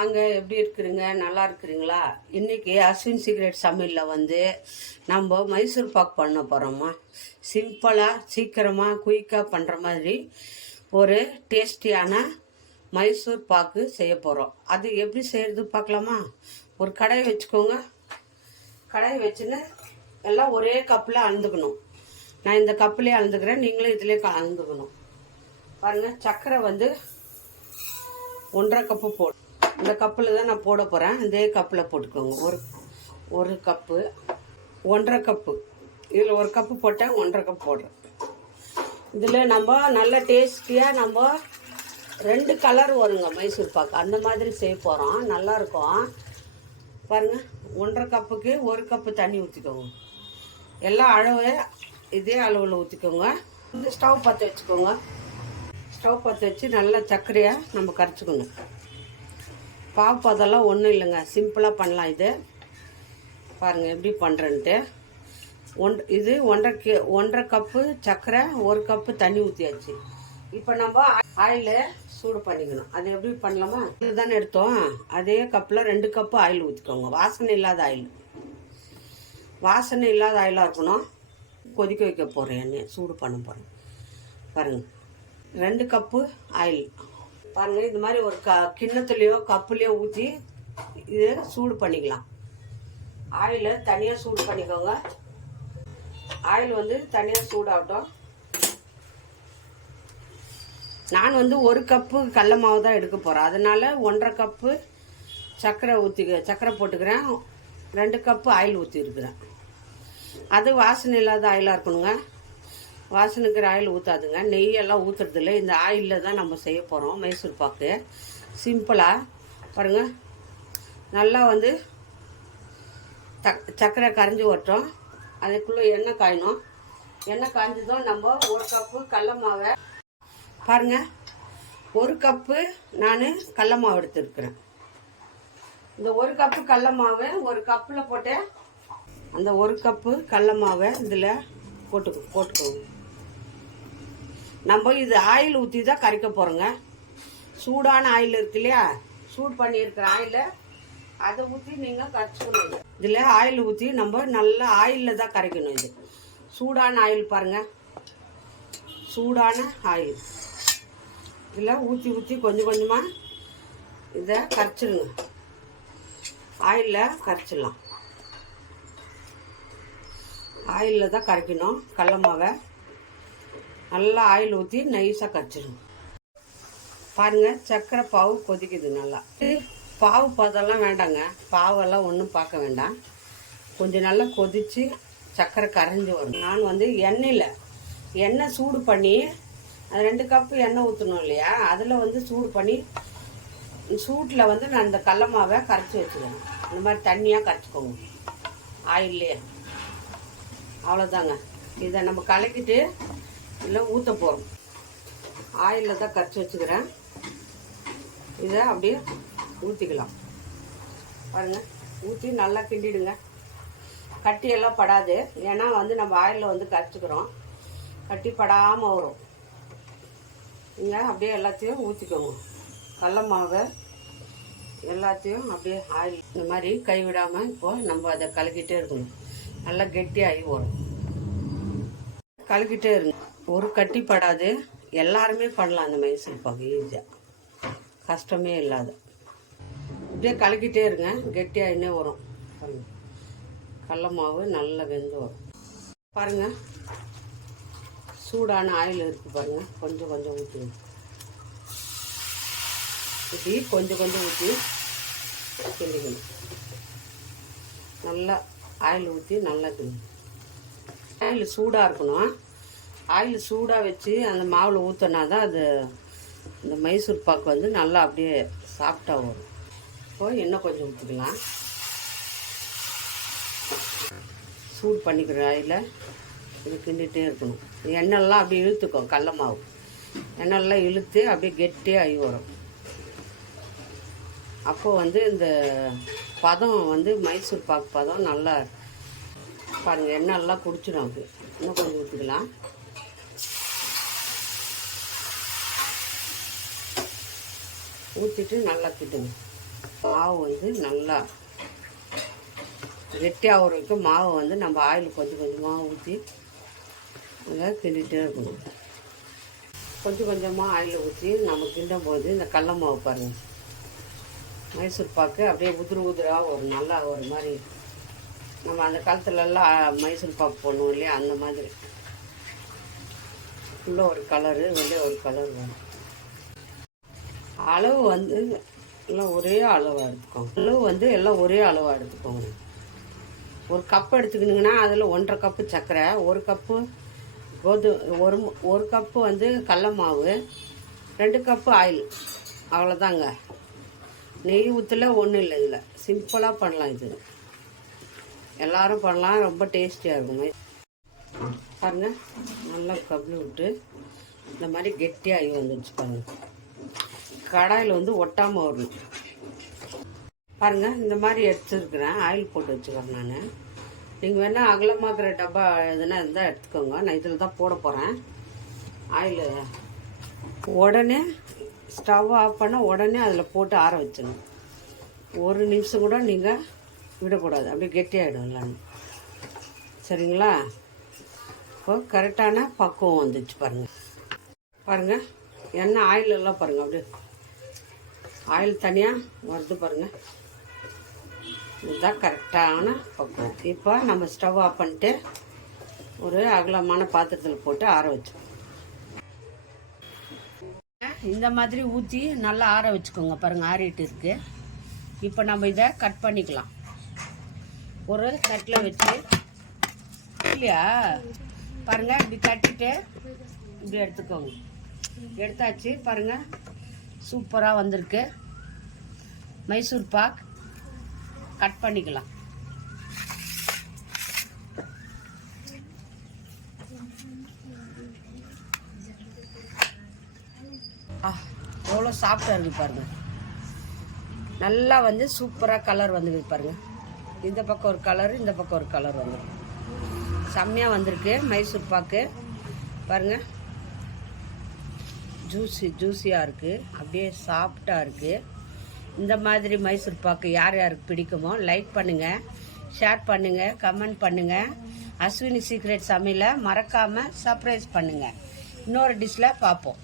வாங்க, எப்படி இருக்கிறீங்க? நல்லா இருக்கிறீங்களா? இன்னைக்கு அஸ்வின் சீக்ரெட் சமையலில் வந்து நம்ம மைசூர் பாக் பண்ண போகிறோமா. சிம்பிளாக சீக்கிரமாக குயிக்காக பண்ணுற மாதிரி ஒரு டேஸ்டியான மைசூர் பாக்கு செய்ய போகிறோம். அது எப்படி செய்கிறது பார்க்கலாமா? ஒரு கடாய் வச்சுக்கோங்க. கடாய் வச்சுன்னு எல்லாம் ஒரே கப்பில் அளந்துக்கணும். நான் இந்த கப்பிலே அளந்துக்கிறேன், நீங்களும் இதிலே அளந்துக்கணும். பாருங்கள், சர்க்கரை வந்து 1.5 கப்பு போடு. இந்த கப்பில் தான் நான் போட போகிறேன். இதே கப்பில் போட்டுக்கோங்க. ஒரு கப்பு 1.5 கப்பு. இதில் 1 கப்பு போட்டேன், 1.5 கப்பு போடுறேன். இதில் நம்ம நல்ல டேஸ்டியாக நம்ம 2 கலர் வருங்க மைசூர் பாக்கு. அந்த மாதிரி செய்ய போகிறோம், நல்லாயிருக்கும். பாருங்கள், 1.5 கப்புக்கு 1 கப்பு தண்ணி ஊற்றிக்கோங்க. எல்லா அளவு இதே அளவில் ஊற்றிக்கோங்க. இந்த ஸ்டவ் பற்ற வச்சுக்கோங்க. ஸ்டவ் பற்ற வச்சு நல்லா சர்க்கரையாக நம்ம கரைச்சிக்கணும். பாவு அதெல்லாம் ஒன்றும் இல்லைங்க, சிம்பிளாக பண்ணலாம். இது பாருங்கள் எப்படி பண்ணுறேன்ட்டு. இது 1.5 கப்பு சர்க்கரை, 1 கப்பு தண்ணி ஊற்றியாச்சு. இப்போ நம்ம ஆயிலை சூடு பண்ணிக்கணும். அது எப்படி பண்ணலாமா? இது தானே எடுத்தோம், அதே கப்பில் 2 கப்பு ஆயில் ஊற்றிக்கோங்க. வாசனை இல்லாத ஆயில், வாசனை இல்லாத ஆயிலாக இருக்கணும். கொதிக்க வைக்க போகிறேன், எண்ணெய் சூடு பண்ண போகிறேன். பாருங்கள், 2 கப்பு ஆயில் பாருங்கள். இது மாதிரி ஒரு கிண்ணத்துலேயோ கப்புலேயோ ஊற்றி இதை சூடு பண்ணிக்கலாம். ஆயிலை தனியாக சூடு பண்ணிக்கோங்க. ஆயில் வந்து தனியாக சூடாகட்டும். நான் வந்து 1 கப்பு கடல மாவு தான் எடுக்க போகிறேன். அதனால் 1.5 கப்பு சர்க்கரை போட்டுக்கிறேன். 2 கப்பு ஆயில் ஊற்றிருக்கிறேன். அது வாசனை இல்லாத ஆயிலாக இருக்கணுங்க. வாசனைக்கிற ஆயில் ஊற்றாதுங்க. நெய்யெல்லாம் ஊற்றுறதில்ல. இந்த ஆயிலில் தான் நம்ம செய்ய போகிறோம் மைசூர் பாக்கு. சிம்பிளாக பாருங்கள், நல்லா வந்து சர்க்கரை கரைஞ்சி வரட்டும். அதுக்குள்ளே எண்ணெய் காயணும். எண்ணெய் காய்ஞ்சதும் நம்ம 1 கப்பு கடல மாவை பாருங்கள். 1 கப்பு நான் கடல மாவு எடுத்துருக்குறேன். இந்த 1 கப்பு கடல மாவு 1 கப்பில் போட்டு அந்த 1 கப்பு கடல மாவை இதில் போட்டுக்கோங்க. நம்ம இது ஆயில் ஊற்றி தான் கரைக்க போகிறோங்க. சூடான ஆயில் இருக்கு இல்லையா, சூடு பண்ணியிருக்கிற ஆயிலை அதை ஊற்றி நீங்கள் கரைச்சிக்கணும். இதில் ஆயில் ஊற்றி நம்ம நல்லா ஆயிலில் தான் கரைக்கணும். இது சூடான ஆயில் பாருங்கள், சூடான ஆயில். இதில் ஊற்றி கொஞ்சம் கொஞ்சமாக இதை கரைச்சிடுங்க. ஆயிலில் கரைச்சிடலாம். ஆயிலில் தான் கரைக்கணும். கடல மாவை நல்லா ஆயில் ஊற்றி நைஸாக கரைச்சிடுங்க. பாருங்கள், சர்க்கரை பாவு கொதிக்குது நல்லா. பாவு பதெல்லாம் வேண்டாங்க, பாவெல்லாம் ஒன்றும் பார்க்க வேண்டாம். கொஞ்சம் நல்லா கொதித்து சர்க்கரை கரைஞ்சி வரும். நான் வந்து எண்ணெய் சூடு பண்ணி அது 2 கப்பு எண்ணெய் ஊற்றணும் இல்லையா, அதில் வந்து சூடு பண்ணி சூட்டில் வந்து நான் இந்த கடல மாவை கரைச்சி வச்சுக்கணும். இந்த மாதிரி தண்ணியாக கரைச்சிக்கோங்க ஆயிலே. அவ்வளோதாங்க. இதை நம்ம கலக்கிட்டு இல்லை ஊற்ற போகிறோம். ஆயிலில் தான் கரைச்சி வச்சுக்கிறேன். இதை அப்படியே ஊற்றிக்கலாம். பாருங்கள், ஊற்றி நல்லா கிண்டிடுங்க. கட்டியெல்லாம் படாது, ஏன்னா வந்து நம்ம ஆயிலில் வந்து கரைச்சிக்கிறோம். கட்டி படாமல் வரும். நீங்கள் அப்படியே எல்லாத்தையும் ஊற்றிக்கோங்க. கடல மாவை எல்லாத்தையும் அப்படியே ஆயில் இந்த மாதிரி கைவிடாமல் இப்போது நம்ம அதை கலக்கிட்டே இருக்கணும். நல்லா கெட்டியாகி வரும். கலக்கிட்டே இருங்க. ஒரு கட்டி படாது. எல்லாருமே பண்ணலாம் அந்த மைசூர் பாக்கு, ஈஸியாக, கஷ்டமே இல்லாத. இப்படியே கலக்கிட்டே இருங்க, கெட்டியாகினே வரும். பாருங்கள், கடல மாவு நல்லா வெந்து வரும். பாருங்கள், சூடான ஆயில் இருக்குது பாருங்கள். கொஞ்சம் கொஞ்சம் ஊற்றுங்க. ஊற்றி கொஞ்சம் ஊற்றி கிண்டிக்கணும். நல்லா ஆயில் ஊற்றி நல்லா கிண்டி. ஆயில் சூடாக இருக்கணும். ஆயில் சூடாக வச்சு அந்த மாவில் ஊற்றினா தான் அது இந்த மைசூர் பாக்கு வந்து நல்லா அப்படியே சாஃப்டாக வரும். இப்போது எண்ணெய் கொஞ்சம் ஊற்றிக்கலாம். சூடு பண்ணிக்கிற ஆயில் இது கிண்டிகிட்டே இருக்கணும். எண்ணெய்லாம் அப்படியே இழுத்துக்கும். கடல மாவு எண்ணெய்லாம் இழுத்து அப்படியே கெட்டியாக ஆகி வரும். அப்போது வந்து இந்த பதம் வந்து மைசூர் பாக்கு பதம் நல்லா பாருங்கள். எண்ணெய்லாம் குடிச்சிடும். அது இன்னும் கொஞ்சம் ஊற்றிக்கலாம். ஊற்றிட்டு நல்லா கிட்டுங்க. மாவு வந்து நல்லா கெட்டியாக வரைக்கும் மாவு வந்து நம்ம ஆயில் கொஞ்சம் கொஞ்சமாக ஊற்றி நல்லா கிண்டிகிட்டே இருக்கணும். கொஞ்சம் கொஞ்சமாக ஆயில் ஊற்றி நம்ம கிண்டும் போது இந்த கடல மாவு பாருங்கள், மைசூர் பாக்கு அப்படியே உதிராக ஒரு நல்லா ஒரு மாதிரி நம்ம அந்த காலத்துலலாம் மைசூர் பாக்கு போடணும் இல்லையா, அந்த மாதிரி உள்ள ஒரு கலரு வெளியே ஒரு கலர் வரும். அளவு வந்து எல்லாம் ஒரே அளவாக எடுத்துக்கோங்க. அளவு வந்து எல்லாம் ஒரே அளவாக எடுத்துக்கோங்க. ஒரு கப்பு எடுத்துக்கிட்டிங்கன்னா அதில் 1.5 கப்பு சர்க்கரை, 1 கப்பு ஒரு கப்பு வந்து கடல மாவு, 2 கப்பு ஆயில், அவ்வளோதாங்க. நெய் ஊற்றல ஒன்றும் இல்லை. இதில் சிம்பிளாக பண்ணலாம். இது எல்லோரும் பண்ணலாம், ரொம்ப டேஸ்டியாக இருக்கும். பாருங்கள், நல்லா கபி விட்டு இந்த மாதிரி கெட்டியாகி வந்துடுச்சு பாருங்கள். கடாயில் வந்து ஒட்டாமல் வரணும் பாருங்கள். இந்த மாதிரி எடுத்துருக்குறேன், ஆயில் போட்டு வச்சுக்கிறேன் நான். நீங்கள் வேணால் அகலமாக்குற டப்பா எதுனா இருந்தால் எடுத்துக்கோங்க. நான் இதில் தான் போட போகிறேன் ஆயில். உடனே ஸ்டவ் ஆஃப் பண்ண உடனே அதில் போட்டு ஆற வச்சுங்க. 1 நிமிஷம் கூட நீங்கள் விடக்கூடாது, அப்படியே கெட்டியாகிடும் இல்லைன்னு. சரிங்களா? இப்போ கரெக்டான பக்குவம் வந்துச்சு பாருங்கள். பாருங்கள், எண்ணெய் ஆயில் எல்லாம் பாருங்கள், அப்படியே ஆயில் தனியாக வருது பாருங்கள். இதுதான் கரெக்டான பக்குவம். இப்போ நம்ம ஸ்டவ் ஆஃப் பண்ணிட்டு ஒரு அகலமான பாத்திரத்தில் போட்டு ஆற வச்சோம். இந்த மாதிரி ஊற்றி நல்லா ஆற வச்சுக்கோங்க. பாருங்கள், ஆறிட்டு இருக்கு. இப்போ நம்ம இதை கட் பண்ணிக்கலாம். ஒரு தட்டில் வச்சு இல்லையா பாருங்கள், இப்படி தட்டிட்டு இப்படி எடுத்துக்கோங்க. எடுத்தாச்சு பாருங்கள், சூப்பராக வந்திருக்கு மைசூர் பாக். கட் பண்ணிக்கலாம். எவ்வளோ சாஃப்டாக இருக்குது பாருங்கள். நல்லா வந்து சூப்பராக கலர் வந்துருக்கு பாருங்கள். இந்த பக்கம் ஒரு கலர், இந்த பக்கம் ஒரு கலர் வந்துருக்கு. செம்மையாக வந்திருக்கு மைசூர் பாக்கு. பாருங்கள், ஜூஸியாக இருக்குது, அப்படியே சாஃப்டாக இருக்குது. இந்த மாதிரி மைசூர் பாக்கு யார் யாருக்கு பிடிக்குமோ லைக் பண்ணுங்கள், ஷேர் பண்ணுங்கள், கமெண்ட் பண்ணுங்கள். அஸ்வினி சீக்ரெட் சமையலை மறக்காமல் சர்ப்ரைஸ் பண்ணுங்கள். இன்னொரு டிஷ்ஷில் பார்ப்போம்.